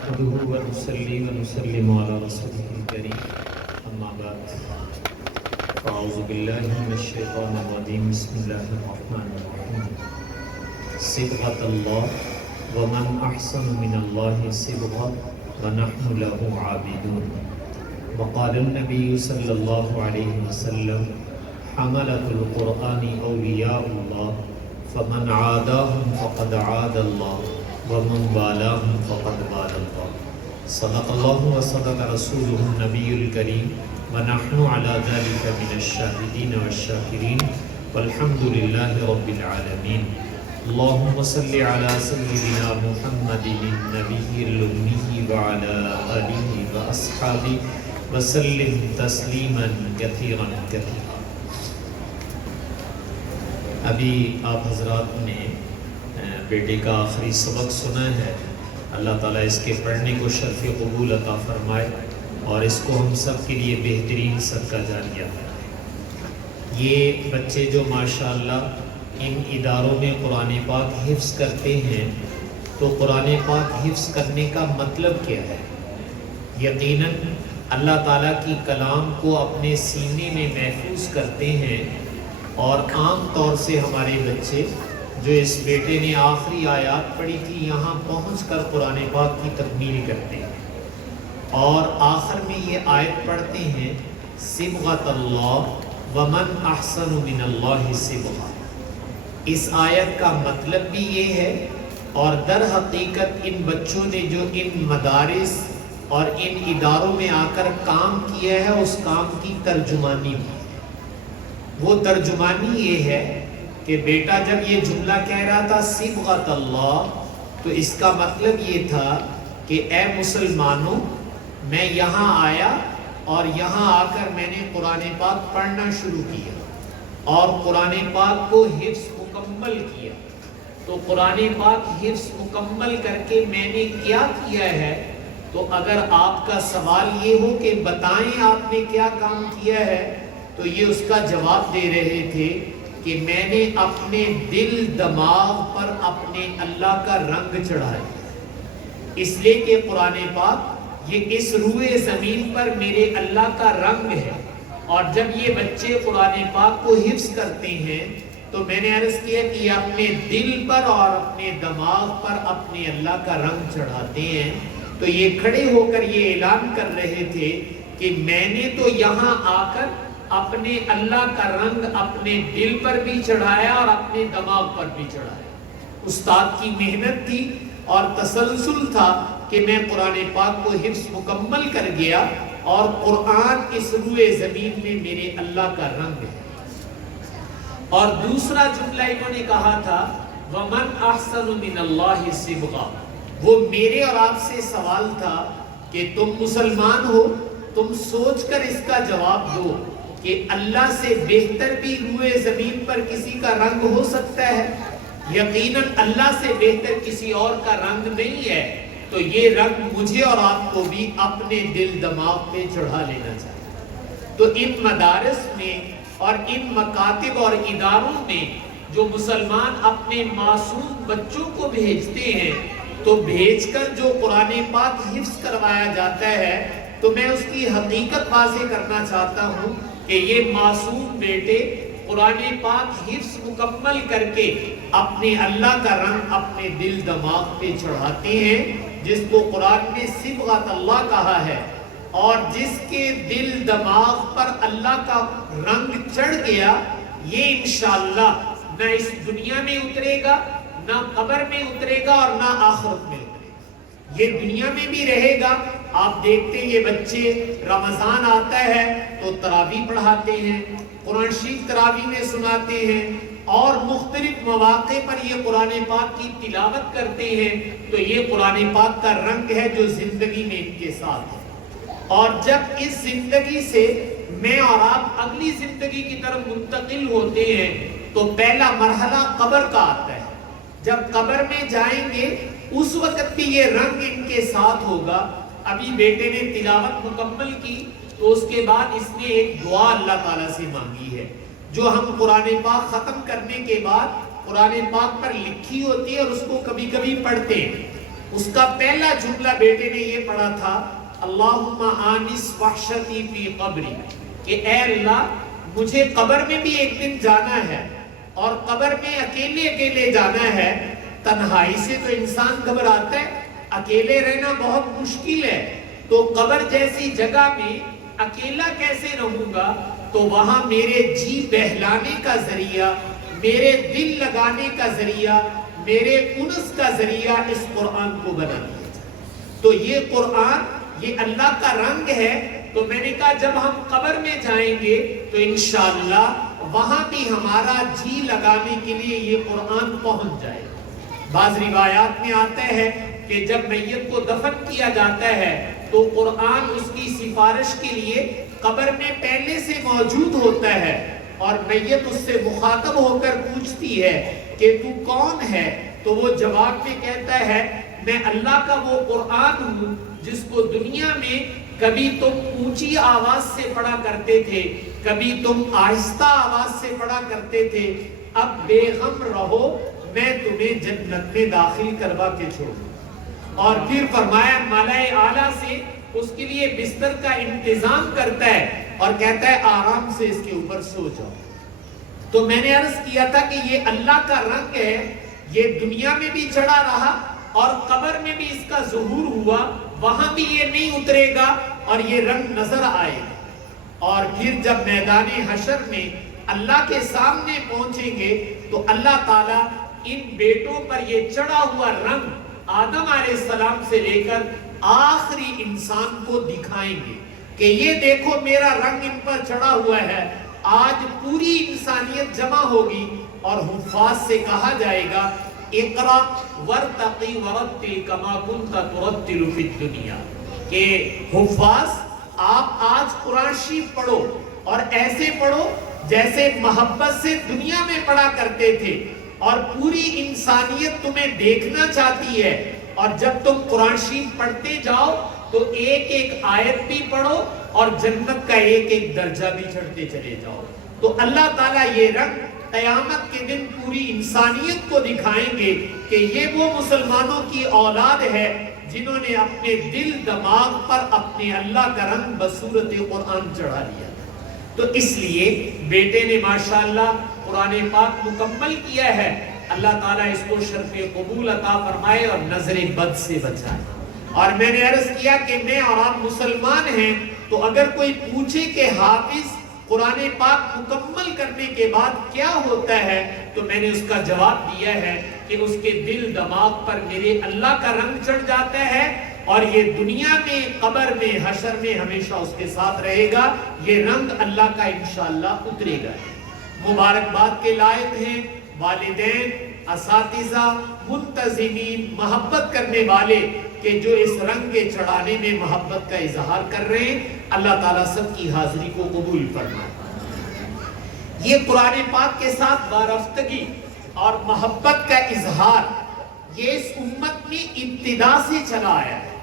نحمده ونصلي ونسلم على رسوله الكريم أما بعد فأعوذ بالله من الشيطان الرجيم بسم الله الرحمن الرحيم صبغة الله ومن أحسن من الله صبغة ونحن له عابدون وقال النبي صلى الله عليه وسلم حملة القرآن أولياء الله فمن عاداهم فقد عاد الله ومن والاهم فقد والى الله صدق الله وصدق رسوله النبي الكريم ونحن على ذلك من الشاهدين والشاكرين والحمد لله رب العالمين اللهم صل على سيدنا محمد النبي الأمي وعلى آله وأصحابه وسلم تسليما كثيرا كثيرا. ابھی آپ حضرات نے بیٹے کا آخری سبق سنا ہے. اللہ تعالیٰ اس کے پڑھنے کو شرف قبول عطا فرمائے اور اس کو ہم سب کے لیے بہترین صدقہ جاریہ بنائے. یہ بچے جو ماشاءاللہ ان اداروں میں قرآن پاک حفظ کرتے ہیں تو قرآن پاک حفظ کرنے کا مطلب کیا ہے؟ یقیناً اللہ تعالیٰ کی کلام کو اپنے سینے میں محفوظ کرتے ہیں. اور عام طور سے ہمارے بچے جو اس بیٹے نے آخری آیات پڑھی تھی یہاں پہنچ کر قرآن پاک کی تکمیل کرتے ہیں اور آخر میں یہ آیت پڑھتے ہیں صبغۃ اللہ ومن احسن من اللہ صبغہ. اس آیت کا مطلب بھی یہ ہے اور در حقیقت ان بچوں نے جو ان مدارس اور ان اداروں میں آ کر کام کیا ہے اس کام کی ترجمانی بھی. وہ ترجمانی یہ ہے کہ بیٹا جب یہ جملہ کہہ رہا تھا صبغۃ اللہ تو اس کا مطلب یہ تھا کہ اے مسلمانوں میں یہاں آیا اور یہاں آ کر میں نے قرآن پاک پڑھنا شروع کیا اور قرآن پاک کو حفظ مکمل کیا. تو قرآن پاک حفظ مکمل کر کے میں نے کیا کیا ہے؟ تو اگر آپ کا سوال یہ ہو کہ بتائیں آپ نے کیا کام کیا ہے تو یہ اس کا جواب دے رہے تھے کہ میں نے اپنے دل دماغ پر اپنے اللہ کا رنگ چڑھایا. اس لیے کہ قرآن پاک یہ اس روئے زمین پر میرے اللہ کا رنگ ہے. اور جب یہ بچے قرآن پاک کو حفظ کرتے ہیں تو میں نے عرض کیا کہ یہ اپنے دل پر اور اپنے دماغ پر اپنے اللہ کا رنگ چڑھاتے ہیں. تو یہ کھڑے ہو کر یہ اعلان کر رہے تھے کہ میں نے تو یہاں آ کر اپنے اللہ کا رنگ اپنے دل پر بھی چڑھایا اور اپنے دماغ پر بھی چڑھایا. استاد کی محنت تھی اور تسلسل تھا کہ میں قرآن پاک کو حفظ مکمل کر گیا اور قرآن اس روئے زمین میں میرے اللہ کا رنگ ہے. اور دوسرا جملہ انہوں نے کہا تھا وَمَنْ أَحْسَنُ مِنَ اللَّهِ صِبْغًا. وہ میرے اور آپ سے سوال تھا کہ تم مسلمان ہو, تم سوچ کر اس کا جواب دو کہ اللہ سے بہتر بھی روئے زمین پر کسی کا رنگ ہو سکتا ہے؟ یقیناً اللہ سے بہتر کسی اور کا رنگ نہیں ہے. تو یہ رنگ مجھے اور آپ کو بھی اپنے دل دماغ پہ چڑھا لینا چاہیے. تو ان مدارس میں اور ان مکاتب اور اداروں میں جو مسلمان اپنے معصوم بچوں کو بھیجتے ہیں تو بھیج کر جو قرآن پاک حفظ کروایا جاتا ہے تو میں اس کی حقیقت واضح کرنا چاہتا ہوں کہ یہ معصوم بیٹے قرآن پاک حفظ مکمل کر کے اپنے اللہ کا رنگ اپنے دل دماغ پہ چڑھاتے ہیں جس کو قرآن میں صبغۃ اللہ کہا ہے. اور جس کے دل دماغ پر اللہ کا رنگ چڑھ گیا یہ انشاءاللہ نہ اس دنیا میں اترے گا, نہ قبر میں اترے گا اور نہ آخرت میں اترے گا. یہ دنیا میں بھی رہے گا. آپ دیکھتے ہیں یہ بچے رمضان آتا ہے تو تراویح پڑھاتے ہیں, قرآن شریف تراویح میں سناتے ہیں اور مختلف مواقع پر یہ قرآن پاک کی تلاوت کرتے ہیں. تو یہ قرآن پاک کا رنگ ہے جو زندگی میں ان کے ساتھ ہے. اور جب اس زندگی سے میں اور آپ اگلی زندگی کی طرف منتقل ہوتے ہیں تو پہلا مرحلہ قبر کا آتا ہے. جب قبر میں جائیں گے اس وقت بھی یہ رنگ ان کے ساتھ ہوگا. ابھی بیٹے نے تلاوت مکمل کی تو اس کے بعد اس نے ایک دعا اللہ تعالیٰ سے مانگی ہے جو ہم قرآن پاک ختم کرنے کے بعد قرآن پاک پر لکھی ہوتی ہے اور اس کو کبھی کبھی پڑھتے ہیں. اس کا پہلا جملہ بیٹے نے یہ پڑھا تھا اللہم آنس وحشتی فی قبری، کہ اے اللہ مجھے قبر میں بھی ایک دن جانا ہے اور قبر میں اکیلے اکیلے جانا ہے۔ تنہائی سے تو انسان گھبراتا ہے، اکیلے رہنا بہت مشکل ہے، تو قبر جیسی جگہ میں اکیلا کیسے رہوں گا؟ تو وہاں میرے جی بہلانے کا ذریعہ، میرے دل لگانے کا ذریعہ، میرے انس کا ذریعہ اس قرآن کو بنا دیا۔ تو یہ قرآن یہ اللہ کا رنگ ہے۔ تو میں نے کہا جب ہم قبر میں جائیں گے تو انشاءاللہ وہاں بھی ہمارا جی لگانے کے لیے یہ قرآن پہنچ جائے۔ بعض روایات میں آتا ہے کہ جب میت کو دفن کیا جاتا ہے تو قرآن اس کی سفارش کے لیے قبر میں پہلے سے موجود ہوتا ہے، اور میت اس سے مخاطب ہو کر پوچھتی ہے کہ تو کون ہے؟ تو وہ جواب میں کہتا ہے میں اللہ کا وہ قرآن ہوں جس کو دنیا میں کبھی تم اونچی آواز سے پڑھا کرتے تھے، کبھی تم آہستہ آواز سے پڑھا کرتے تھے، اب بے غم رہو، میں تمہیں جنت میں داخل کروا کے چھوڑوں۔ اور پھر فرمایا ملائے اعلیٰ سے اس کے لیے بستر کا انتظام کرتا ہے اور کہتا ہے آرام سے اس کے اوپر سو جاؤ۔ تو میں نے عرض کیا تھا کہ یہ اللہ کا رنگ ہے، یہ دنیا میں بھی چڑھا رہا اور قبر میں بھی اس کا ظہور ہوا، وہاں بھی یہ نہیں اترے گا اور یہ رنگ نظر آئے گا۔ اور پھر جب میدان حشر میں اللہ کے سامنے پہنچیں گے تو اللہ تعالیٰ ان بیٹوں پر یہ چڑھا ہوا رنگ آدم علیہ السلام سے لے کر آخری انسان کو دکھائیں گے کہ یہ دیکھو میرا رنگ ان پر چڑھا ہوا ہے۔ آج پوری انسانیت جمع ہوگی اور حفاظ سے کہا جائے گا اقرا ورتقی ورتل کما کنت ترتل فی الدنیا، کہ حفاظ آپ آج قرآن شریف پڑھو اور ایسے پڑھو جیسے محبت سے دنیا میں پڑھا کرتے تھے، اور پوری انسانیت تمہیں دیکھنا چاہتی ہے، اور جب تم قرآن شریف پڑھتے جاؤ تو ایک ایک آیت بھی پڑھو اور جنت کا ایک ایک درجہ بھی چڑھتے چلے جاؤ۔ تو اللہ تعالیٰ یہ رنگ قیامت کے دن پوری انسانیت کو دکھائیں گے کہ یہ وہ مسلمانوں کی اولاد ہے جنہوں نے اپنے دل دماغ پر اپنے اللہ کا رنگ بصورت قرآن چڑھا لیا۔ تو اس لیے بیٹے نے ماشاءاللہ قرآن پاک مکمل کیا ہے، اللہ تعالیٰ اس کو شرف قبول عطا فرمائے اور نظر بد سے بچائے۔ اور میں نے عرض کیا کہ میں اور آپ مسلمان ہیں، تو اگر کوئی پوچھے کہ حافظ قرآن پاک مکمل کرنے کے بعد کیا ہوتا ہے، تو میں نے اس کا جواب دیا ہے کہ اس کے دل دماغ پر میرے اللہ کا رنگ چڑھ جاتا ہے، اور یہ دنیا میں قبر میں حشر میں ہمیشہ اس کے ساتھ رہے گا، یہ رنگ اللہ کا انشاءاللہ اترے گا۔ مبارکباد کے لائق ہیں والدین، اساتذہ، منتظمین، محبت کرنے والے کہ جو اس رنگ کے چڑھانے میں محبت کا اظہار کر رہے ہیں، اللہ تعالیٰ سب کی حاضری کو قبول فرمائے۔ یہ قرآن پاک کے ساتھ وارفتگی اور محبت کا اظہار یہ اس امت میں ابتدا سے چلا آیا ہے،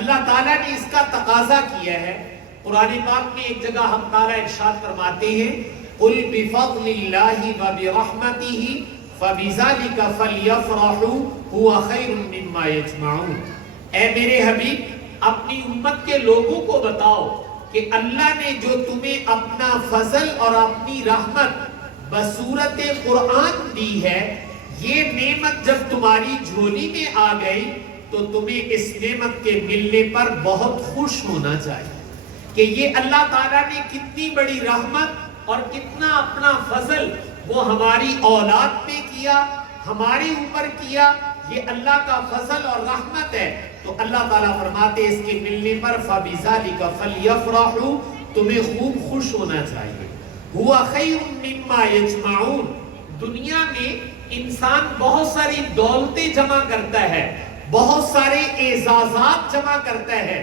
اللہ تعالیٰ نے اس کا تقاضا کیا ہے۔ قرآن پاک میں ایک جگہ ہم تعالیٰ ارشاد فرماتے ہیں قُلْ بِفَضْلِ اللَّهِ وَبِرَحْمَتِهِ فَبِذَلِكَ فَلْيَفْرَحُوا هُوَ خَيْرٌ مِّمَّا يَجْمَعُونَ۔ اے میرے حبیب اپنی امت کے لوگوں کو بتاؤ کہ اللہ نے جو تمہیں اپنا فضل اور اپنی رحمت بصورت قرآن دی ہے، یہ نعمت جب تمہاری جھولی میں آ گئی تو تمہیں اس نعمت کے ملنے پر بہت خوش ہونا چاہیے کہ یہ اللہ تعالیٰ نے کتنی بڑی رحمت اور کتنا اپنا فضل وہ ہماری اولاد پہ کیا، ہمارے اوپر کیا، یہ اللہ کا فضل اور رحمت ہے۔ تو اللہ تعالیٰ فرماتے اس کے ملنے پر فَبِذَلِكَ فَلْيَفْرَحُوا، تمہیں خوب خوش ہونا چاہیے۔ هُوَ خَيْرٌ مِّمَّا يَجْمَعُونَ۔ دنیا میں انسان بہت ساری دولتیں جمع کرتا ہے، بہت سارے اعزازات جمع کرتا ہے،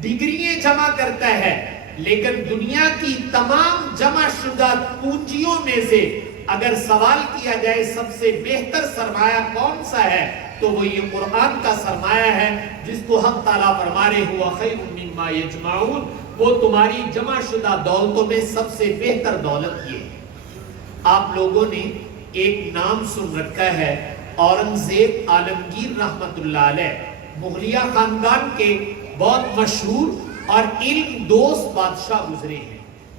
ڈگریاں جمع کرتا ہے، لیکن دنیا کی تمام جمع شدہ پونجیوں میں سے اگر سوال کیا جائے سب سے بہتر سرمایہ کون سا ہے تو وہ یہ قرآن کا سرمایہ ہے، جس کو حق تعالیٰ فرما رہے ہوا خیر مما یجمعون، وہ تمہاری جمع شدہ دولتوں میں سب سے بہتر دولت یہ ہے۔ آپ لوگوں نے ایک نام سن رکھا ہے اورنگزیب عالمگیر رحمت اللہ علیہ، مغلیہ خاندان کے بہت مشہور اور علم دوست بادشاہ گزرے ہیں.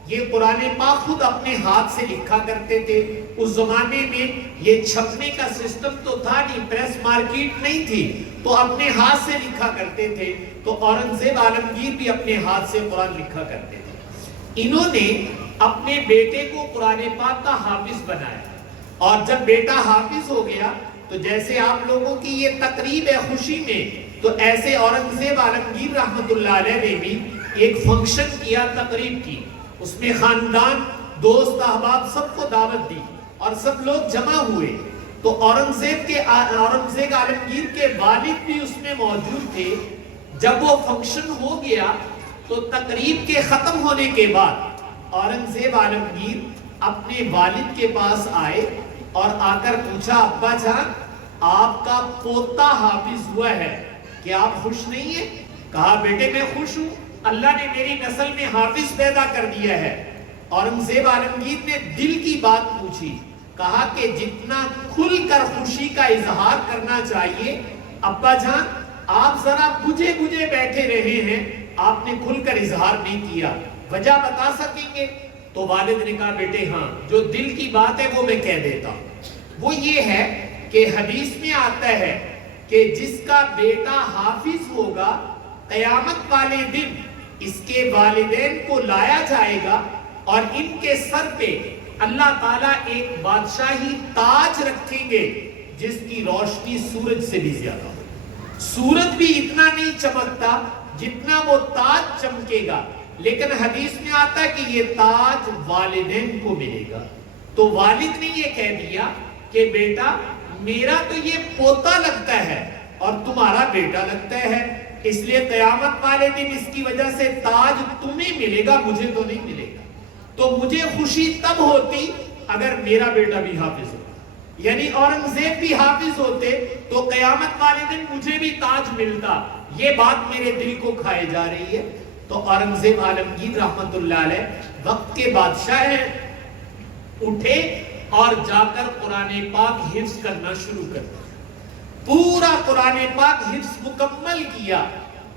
یہ قرآن پاک خود اپنے ہاتھ سے لکھا کرتے تھے. اس زمانے میں یہ چھپنے کا سسٹم تو تھا نہیں, پریس مارکیٹ نہیں تھی, تو اپنے ہاتھ سے لکھا کرتے تھے. تو اورنگزیب عالمگیر بھی اپنے ہاتھ سے قرآن لکھا کرتے تھے. انہوں نے اپنے بیٹے کو قرآن پاک کا حافظ بنایا, اور جب بیٹا حافظ ہو گیا تو جیسے آپ لوگوں کی یہ تقریب ہے خوشی میں, تو ایسے اورنگزیب عالمگیر رحمت اللہ علیہ نے بھی ایک فنکشن کیا, تقریب کی. اس میں خاندان, دوست, احباب سب کو دعوت دی اور سب لوگ جمع ہوئے. تو اورنگزیب عالمگیر کے والد بھی اس میں موجود تھے. جب وہ فنکشن ہو گیا تو تقریب کے ختم ہونے کے بعد اورنگزیب عالمگیر اپنے والد کے پاس آئے اور آ کر پوچھا, ابا جان آپ کا پوتا حافظ ہوا ہے, کیا آپ خوش نہیں ہیں؟ کہا بیٹے میں خوش ہوں, اللہ نے میری نسل میں حافظ پیدا کر دیا ہے. اورنگزیب عالمگیر نے دل کی بات پوچھی, کہا کہ جتنا کھل کر خوشی کا اظہار کرنا چاہیے, ابا جان آپ ذرا بجھے بجھے بیٹھے رہے ہیں, آپ نے کھل کر اظہار نہیں کیا, وجہ بتا سکیں گے؟ تو والد نے کہا بیٹے ہاں, جو دل کی بات ہے وہ میں کہہ دیتا ہوں. وہ یہ ہے کہ حدیث میں آتا ہے کہ جس کا بیٹا حافظ ہوگا, قیامت والے دن اس کے والدین کو لایا جائے گا اور ان کے سر پہ اللہ تعالیٰ ایک بادشاہی تاج رکھیں گے جس کی روشنی سورج سے بھی زیادہ ہو. سورج بھی اتنا نہیں چمکتا جتنا وہ تاج چمکے گا, لیکن حدیث میں آتا ہے کہ یہ تاج والدین کو ملے گا. تو والد نے یہ کہہ دیا کہ بیٹا میرا تو یہ پوتا لگتا ہے اور تمہارا بیٹا لگتا ہے, اس لیے قیامت والے دن اس کی وجہ سے تاج تمہیں ملے گا, مجھے تو نہیں ملے گا. تو مجھے خوشی تب ہوتی اگر میرا بیٹا بھی حافظ ہوتا, یعنی اورنگزیب بھی حافظ ہوتے تو قیامت والے دن مجھے بھی تاج ملتا. یہ بات میرے دل کو کھائے جا رہی ہے. تو اورنگزیب عالمگیر رحمت اللہ علیہ وقت کے بادشاہ ہیں, اٹھے اور جا کر قرآن پاک حفظ کرنا شروع کر دیا. پورا قرآن پاک حفظ مکمل کیا,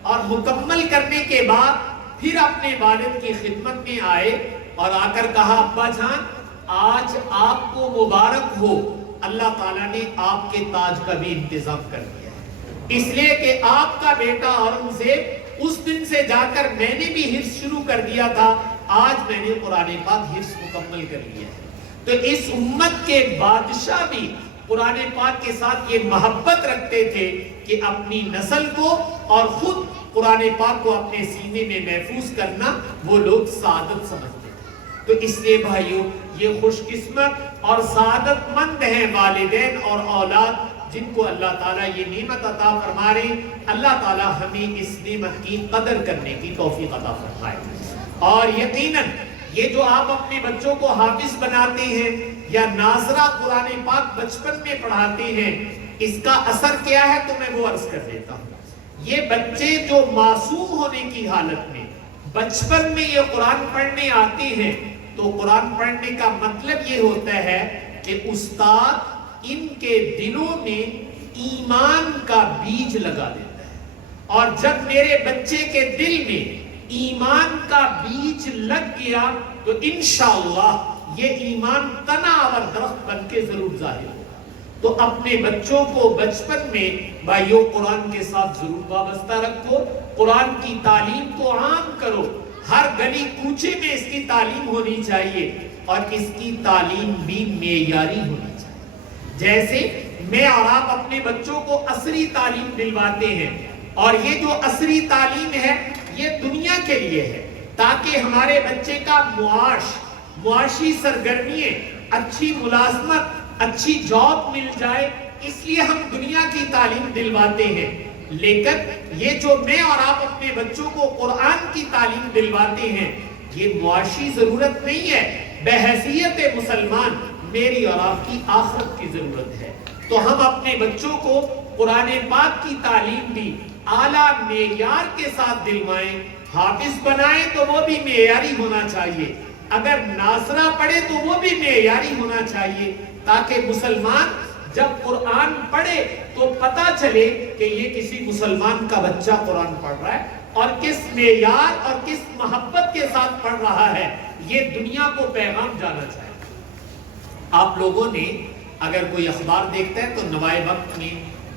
اور مکمل کرنے کے بعد پھر اپنے والد کی خدمت میں آئے اور آ کر کہا, ابا جان آج آپ کو مبارک ہو, اللہ تعالیٰ نے آپ کے تاج کا بھی انتظام کر دیا ہے. اس لیے کہ آپ کا بیٹا اورنگزیب اس دن سے جا کر میں نے بھی حفظ شروع کر دیا تھا, آج میں نے قرآن پاک حفظ مکمل کر لیا ہے. تو اس امت کے بادشاہ بھی قرآن پاک کے ساتھ یہ محبت رکھتے تھے کہ اپنی نسل کو اور خود قرآن پاک کو اپنے سینے میں محفوظ کرنا وہ لوگ سعادت سمجھتے تھے. تو اس لیے بھائیوں یہ خوش قسمت اور سعادت مند ہیں والدین اور اولاد جن کو اللہ تعالیٰ یہ نعمت عطا فرما رہے ہیں. اللہ تعالیٰ ہمیں اس نعمت کی قدر کرنے کی توفیق عطا فرمائے. اور یقیناً یہ جو آپ اپنے بچوں کو حافظ بناتے ہیں یا ناظرہ قرآن پاک بچپن میں پڑھاتے ہیں, اس کا اثر کیا ہے تو میں وہ عرض کر دیتا ہوں. یہ بچے جو معصوم ہونے کی حالت میں بچپن میں یہ قرآن پڑھنے آتے ہیں, تو قرآن پڑھنے کا مطلب یہ ہوتا ہے کہ استاد ان کے دلوں میں ایمان کا بیج لگا دیتا ہے. اور جب میرے بچے کے دل میں ایمان کا بیج لگ گیا تو انشاءاللہ یہ ایمان تنا اور درخت بن کے ضرور ظاہر ہوگا. تو اپنے بچوں کو بچپن میں بھائیوں قرآن کے ساتھ ضرور وابستہ رکھو, قرآن کی تعلیم کو عام کرو. ہر گلی کوچے میں اس کی تعلیم ہونی چاہیے, اور اس کی تعلیم بھی معیاری ہونی چاہیے. جیسے میں اور آپ اپنے بچوں کو عصری تعلیم دلواتے ہیں, اور یہ جو عصری تعلیم ہے یہ دنیا کے لیے ہے تاکہ ہمارے بچے کا معاشی سرگرمیاں, اچھی ملازمت, اچھی جاب مل جائے, اس لیے ہم دنیا کی تعلیم دلواتے ہیں. لیکن یہ جو میں اور آپ اپنے بچوں کو قرآن کی تعلیم دلواتے ہیں یہ معاشی ضرورت نہیں ہے, بحیثیت مسلمان میری اور آپ کی آخرت کی ضرورت ہے. تو ہم اپنے بچوں کو قرآن پاک کی تعلیم بھی اعلیٰ معیار کے ساتھ دلوائیں. حافظ بنائیں تو وہ بھی معیاری ہونا چاہیے, اگر ناظرہ پڑھے تو وہ بھی معیاری ہونا چاہیے, تاکہ مسلمان جب قرآن پڑھے تو پتا چلے کہ یہ کسی مسلمان کا بچہ قرآن پڑھ رہا ہے اور کس معیار اور کس محبت کے ساتھ پڑھ رہا ہے، یہ دنیا کو پیغام جانا چاہیے۔ آپ لوگوں نے اگر کوئی اخبار دیکھتا ہے تو نوائے وقت میں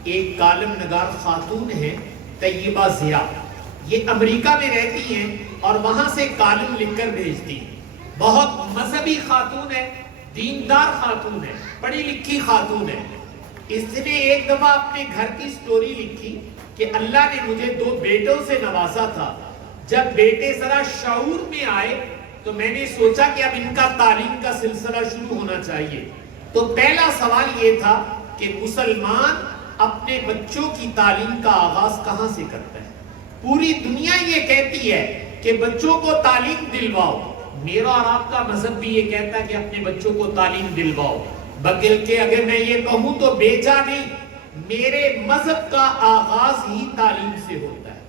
ایک کالم نگار خاتون ہے طیبہ ضیاء، یہ امریکہ میں رہتی ہیں اور وہاں سے کالم لکھ کر بھیجتی ہیں۔ بہت مذہبی خاتون ہے، دیندار خاتون ہے، پڑھی لکھی خاتون ہے۔ اس نے ایک دفعہ اپنے گھر کی سٹوری لکھی کہ اللہ نے مجھے 2 بیٹوں سے نوازا تھا، جب بیٹے ذرا شعور میں آئے تو میں نے سوچا کہ اب ان کا تعلیم کا سلسلہ شروع ہونا چاہیے۔ تو پہلا سوال یہ تھا کہ مسلمان اپنے بچوں کی تعلیم کا آغاز کہاں سے کرتا ہے؟ پوری دنیا یہ کہتی ہے کہ بچوں کو تعلیم دلواؤ، میرا اور آپ کا مذہب بھی یہ کہتا ہے کہ اپنے بچوں کو تعلیم دلواؤ، بلکہ اگر میں یہ کہوں تو بیجا نہیں، میرے مذہب کا آغاز ہی تعلیم سے ہوتا ہے۔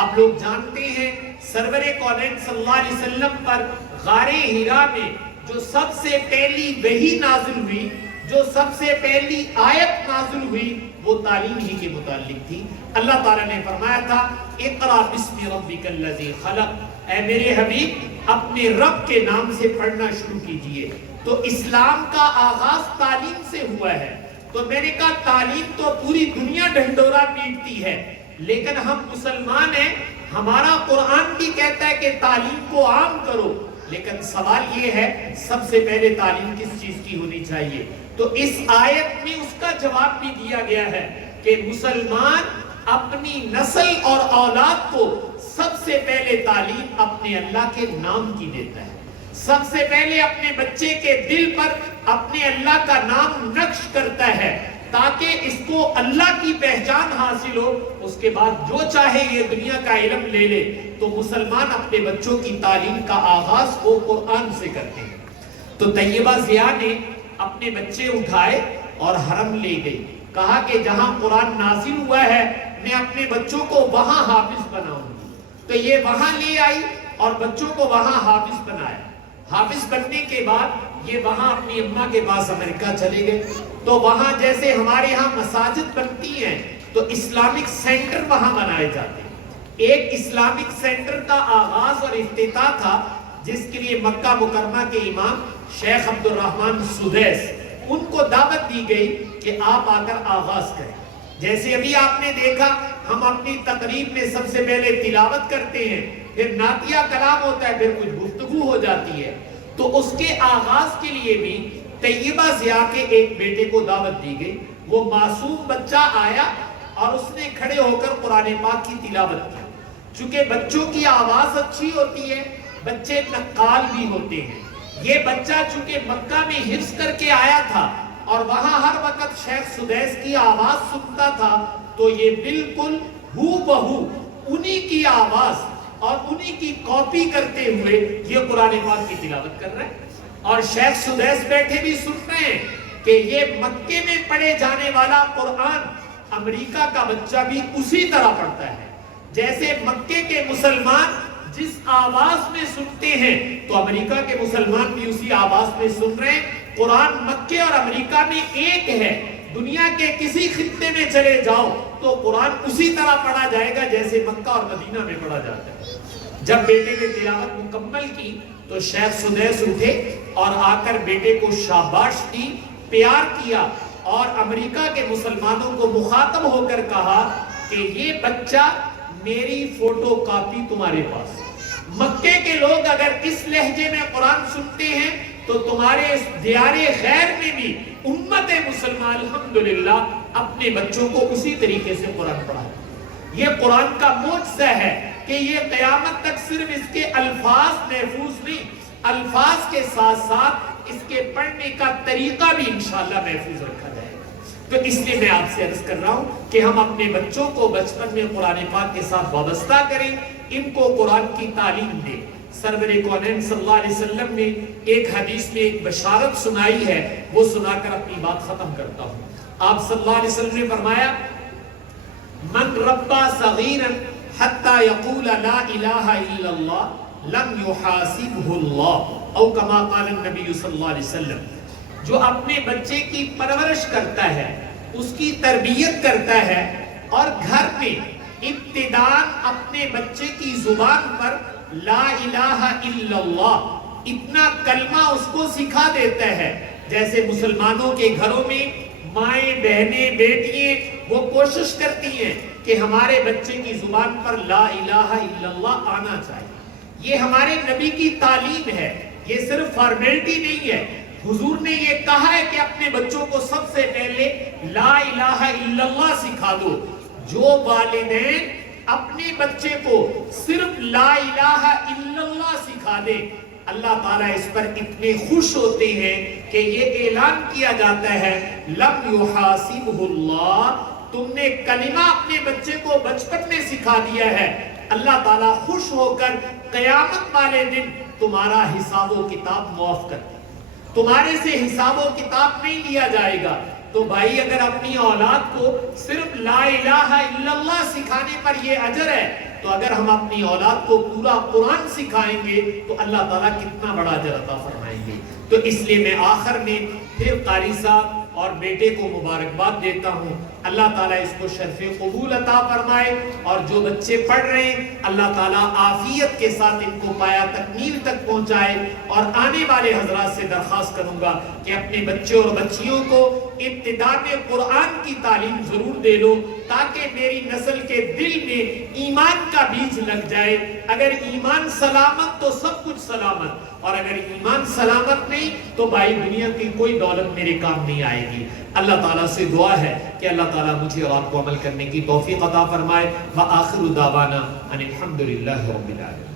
آپ لوگ جانتے ہیں سرور کونین صلی اللہ علیہ وسلم پر غار حرا میں جو سب سے پہلی وحی نازل ہوئی، جو سب سے پہلی آیت نازل ہوئی، وہ تعلیم ہی کے متعلق تھی۔ اللہ تعالیٰ نے فرمایا تھا اقرأ بسم ربک الذی خلق، اے میرے حبیب اپنے رب کے نام سے پڑھنا شروع کیجئے۔ تو اسلام کا آغاز تعلیم سے ہوا ہے۔ تو میں نے کہا تعلیم تو پوری دنیا ڈھنڈورا پیٹتی ہے، لیکن ہم مسلمان ہیں، ہمارا قرآن بھی کہتا ہے کہ تعلیم کو عام کرو، لیکن سوال یہ ہے سب سے پہلے تعلیم کس چیز کی ہونی چاہیے؟ تو اس آیت میں اس کا جواب بھی دیا گیا ہے کہ مسلمان اپنی نسل اور اولاد کو سب سے پہلے تعلیم اپنے اللہ کے نام کی دیتا ہے، سب سے پہلے اپنے بچے کے دل پر اپنے اللہ کا نام نقش کرتا ہے تاکہ اس کو اللہ کی پہچان حاصل ہو۔ اس کے بعد جو چاہے یہ دنیا کا علم لے لے۔ تو مسلمان اپنے بچوں کی تعلیم کا آغاز کو قرآن سے کرتے ہیں۔ تو طیبہ ضیاء نے اپنے بچے اٹھائے اور حرم لے گئی، کہا کہ جہاں قرآن نازل ہوا ہے میں اپنے بچوں کو وہاں حافظ بناؤں گی۔ تو یہ وہاں لے آئی اور بچوں کو وہاں حافظ بنایا۔ حافظ بننے کے بعد یہ وہاں اپنی اماں کے پاس امریکہ چلے گئے۔ تو وہاں جیسے ہمارے ہاں مساجد بنتی ہیں تو اسلامک سینٹر وہاں بنائے جاتے ہیں۔ ایک اسلامک سینٹر کا آغاز اور افتتاح تھا جس کے لیے مکہ مکرمہ کے امام شیخ عبد الرحمن سدیس، ان کو دعوت دی گئی کہ آپ آ کر آغاز کریں۔ جیسے ابھی آپ نے دیکھا ہم اپنی تقریب میں سب سے پہلے تلاوت کرتے ہیں، پھر نعتیہ کلام ہوتا ہے، پھر کچھ گفتگو ہو جاتی ہے۔ تو اس کے آغاز کے لیے بھی طیبہ ضیاء کے ایک بیٹے کو دعوت دی گئی۔ وہ معصوم بچہ آیا اور اس نے کھڑے ہو کر قرآن پاک کی تلاوت کی۔ چونکہ بچوں کی آواز اچھی ہوتی ہے، بچے نقال بھی ہوتے ہیں۔ یہ بچہ چونکہ مکہ میں حفظ کر کے آیا تھا اور وہاں ہر وقت شیخ سدیس کی آواز سنتا تھا، تو یہ بالکل ہو بہو انہی کی آواز اور انہی کی کاپی کرتے ہوئے یہ قرآن پاک کی تلاوت کر رہے ہیں۔ اور شیخ سدیس بیٹھے بھی سن رہے ہیں کہ یہ مکے میں پڑھے جانے والا قرآن امریکہ کا بچہ بھی اسی طرح پڑھتا ہے۔ جیسے مکے کے مسلمان جس آواز میں سنتے ہیں تو امریکہ کے مسلمان بھی اسی آواز میں سن رہے ہیں۔ قرآن مکے اور امریکہ میں ایک ہے، دنیا کے کسی خطے میں چلے جاؤ تو قرآن اسی طرح پڑھا جائے گا جیسے مکہ اور مدینہ میں پڑھا جاتا ہے۔ جب بیٹے نے تلاوت مکمل کی تو شیخ سدیس اٹھے اور آ کر بیٹے کو شاباش دی، پیار کیا اور امریکہ کے مسلمانوں کو مخاطب ہو کر کہا کہ یہ بچہ میری فوٹو کاپی تمہارے پاس۔ مکے کے لوگ اگر اس لہجے میں قرآن سنتے ہیں تو تمہارے اس دیار غیر میں بھی امت مسلمان الحمدللہ اپنے بچوں کو اسی طریقے سے قرآن پڑھا۔ یہ قرآن کا معجزہ ہے کہ یہ قیامت تک صرف اس کے الفاظ محفوظ نہیں، الفاظ کے ساتھ ساتھ اس کے پڑھنے کا طریقہ بھی انشاءاللہ محفوظ رکھا جائے گا۔ تو اس لیے میں آپ سے عرض کر رہا ہوں کہ ہم اپنے بچوں کو بچپن میں قرآن پاک کے ساتھ وابستہ کریں، ان کو قرآن کی تعلیم دیں۔ سرور کونین صلی اللہ علیہ وسلم نے ایک حدیث میں ایک بشارت سنائی ہے، وہ سنا کر اپنی بات ختم کرتا ہوں۔ آپ صلی اللہ علیہ وسلم نے فرمایا من ربا صغیرا حتی یقول لا الہ الا اللہ لم یحاسبہ اللہ، او کما قال النبی صلی اللہ علیہ وسلم۔ جو اپنے بچے کی پرورش کرتا ہے، اس کی تربیت کرتا ہے اور گھر میں ابتداءً اپنے بچے کی زبان پر لا الہ الا اللہ اتنا کلمہ اس کو سکھا دیتا ہے. جیسے مسلمانوں کے گھروں میں مائیں، بہنیں، بیٹیاں وہ کوشش کرتی ہیں کہ ہمارے بچے کی زبان پر لا الہ الا اللہ آنا چاہیے. یہ ہمارے نبی کی تعلیم ہے، یہ صرف فارمیلٹی نہیں ہے. حضور نے یہ کہا ہے کہ اپنے بچوں کو سب سے پہلے لا الہ الا اللہ سکھا دو. جو والدین اپنے بچے کو صرف لا الہ الا اللہ سکھا دے، اللہ تعالیٰ اس پر اتنے خوش ہوتے ہیں کہ یہ اعلان کیا جاتا ہے لم یحاسبہ اللہ. تم نے کلمہ اپنے بچے کو بچپن میں سکھا دیا ہے، اللہ تعالیٰ خوش ہو کر قیامت والے دن تمہارا حساب و کتاب معاف کر دے. تمہارے سے حساب و کتاب نہیں لیا جائے گا. تو بھائی اگر اپنی اولاد کو صرف لا الہ الا اللہ سکھانے پر یہ اجر ہے، تو اگر ہم اپنی اولاد کو پورا قرآن سکھائیں گے تو اللہ تعالیٰ کتنا بڑا اجر عطا فرمائیں گے. تو اس لیے میں آخر میں پھر قاری صاحب اور بیٹے کو مبارکباد دیتا ہوں. اللہ تعالیٰ اس کو شرف قبول عطا فرمائے، اور جو بچے پڑھ رہے ہیں اللہ تعالیٰ عافیت کے ساتھ ان کو پایا تکمیل تک پہنچائے. اور آنے والے حضرات سے درخواست کروں گا کہ اپنے بچے اور بچیوں کو ابتدا میں قرآن کی تعلیم ضرور دے لو، تاکہ میری نسل کے دل میں ایمان کا بیج لگ جائے. اگر ایمان سلامت تو سب کچھ سلامت، اور اگر ایمان سلامت نہیں تو بھائی دنیا کی کوئی دولت میرے کام نہیں آئے گی. اللہ تعالیٰ سے دعا ہے کہ اللہ تعالیٰ مجھے اور آپ کو عمل کرنے کی توفیق عطا فرمائے. وآخر دعوانا ان الحمد للہ رب العالمین.